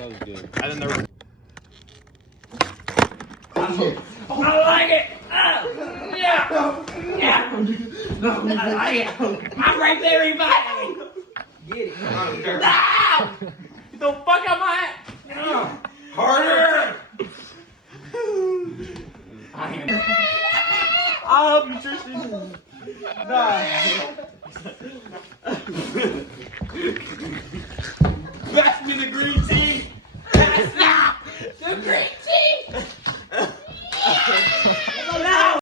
That was good. And then there was. I like it. Yeah. Yeah. I like it. I'm right there, everybody. Get it. No! Get the fuck out my hat. Harder. I hope you Tristan. Nah.